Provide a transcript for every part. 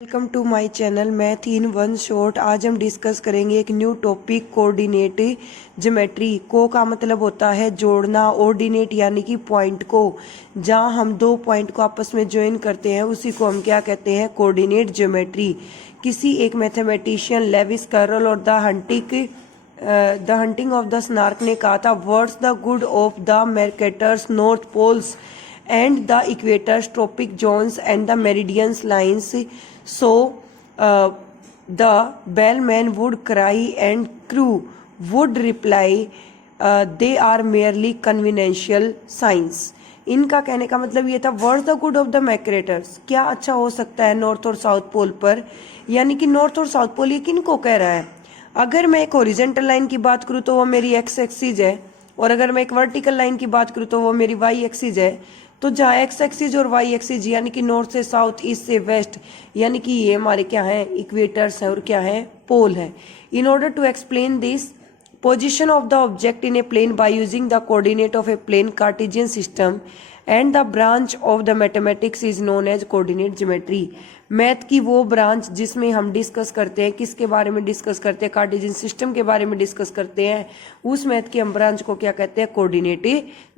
Welcome to my channel math in one shot. आज हम discuss करेंगे एक न्यू टॉपिक कोऑर्डिनेट ज्योमेट्री। को का मतलब होता है जोड़ना, ऑर्डिनेट यानी कि पॉइंट को। जहां हम दो पॉइंट को आपस में ज्वाइन करते हैं उसी को हम क्या कहते हैं, कोऑर्डिनेट ज्योमेट्री। किसी एक मैथमेटिशियन लेविस कैरल और the hunting of the Snark ने कहा था, what's the good of the Mercator's North Poles and the equators, tropic zones and the meridians lines. So the bellman would cry and crew would reply, they are merely conventional signs. इनका कहने का मतलब ये था, what's the good of the Mercator's, क्या अच्छा हो सकता है नॉर्थ और साउथ पोल पर। यानी कि नॉर्थ और साउथ पोल ये किनको कह रहा है। अगर मैं एक हॉरिजॉन्टल लाइन की बात करूँ तो वो मेरी एक्स एक्सिस है, और अगर मैं एक वर्टिकल लाइन की बात करूँ तो वो मेरी वाई एक्सिस है। तो जहाँ एक्स एक्सिस और वाई एक्सिस यानी कि नॉर्थ से साउथ, ईस्ट से वेस्ट, यानी कि ये हमारे क्या है, इक्वेटर्स है और क्या है, पोल है। In order to explain this position of the object in a plane by using the coordinate of a plane Cartesian system and the branch of the mathematics is known as coordinate geometry. Math की वो branch जिसमें हम discuss करते हैं, किसके बारे में discuss करते हैं, कार्टेशियन सिस्टम के बारे में डिस्कस करते हैं। उस मैथ की हम ब्रांच को क्या कहते हैं, कोऑर्डिनेट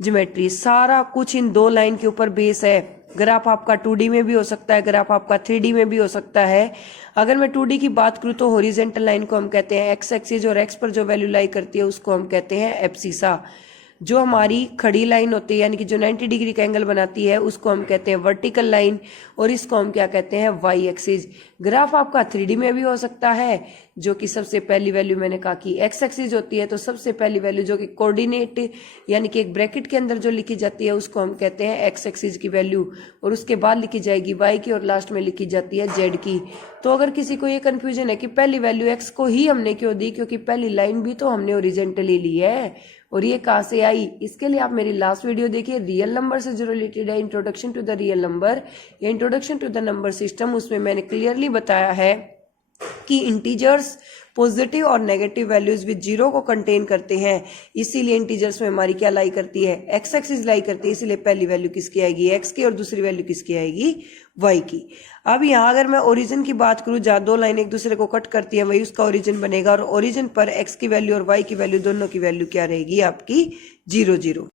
ज्योमेट्री। सारा कुछ इन दो लाइन के ऊपर बेस है। ग्राफ आपका 2D में भी हो सकता है, ग्राफ आपका 3D में भी हो सकता है। अगर मैं 2D की बात करूं तो हॉरिजॉन्टल लाइन को हम कहते हैं एक्स एक्सिस, और एक्स पर जो वैल्यू लाई करती है उसको हम कहते हैं एब्सिसा। जो हमारी खड़ी लाइन होती है यानी कि जो 90 डिग्री का एंगल बनाती है उसको हम कहते हैं वर्टिकल लाइन, और इसको हम क्या कहते हैं, वाई एक्सिस। ग्राफ आपका 3D में भी हो सकता है, जो कि सबसे पहली वैल्यू मैंने कहा कि एक्स एक्सिस होती है, तो सबसे पहली वैल्यू जो कि कोऑर्डिनेट यानी कि एक ब्रैकेट के अंदर जो लिखी जाती है उसको हम कहते हैं एक्स एक्सिस की वैल्यू, और उसके बाद लिखी जाएगी वाई की, और लास्ट में लिखी जाती है जेड की। तो अगर किसी को ये कंफ्यूजन है कि पहली वैल्यू एक्स को ही हमने क्यों दी, क्योंकि पहली लाइन भी तो हमने ओरिजेंटली ली है, और ये कहां से आई, इसके लिए आप मेरी लास्ट वीडियो देखिए, रियल नंबर से जो रिलेटेड है, introduction to the real number या introduction to the number system. उसमें मैंने क्लियरली बताया है कि इंटीजर्स पॉजिटिव और नेगेटिव वैल्यूज विद जीरो को कंटेन करते हैं, इसीलिए इंटीजर्स में हमारी क्या लाई करती है, एक्स एक्सिस लाई करती है। इसीलिए पहली वैल्यू किसकी आएगी, एक्स की, और दूसरी वैल्यू किसकी आएगी, वाई की। अब यहाँ अगर मैं ओरिजिन की बात करूँ, जहाँ दो लाइन एक दूसरे को कट करती है वही उसका ओरिजिन बनेगा, और ओरिजिन पर एक्स की वैल्यू और वाई की वैल्यू दोनों की वैल्यू क्या रहेगी आपकी, 0 0।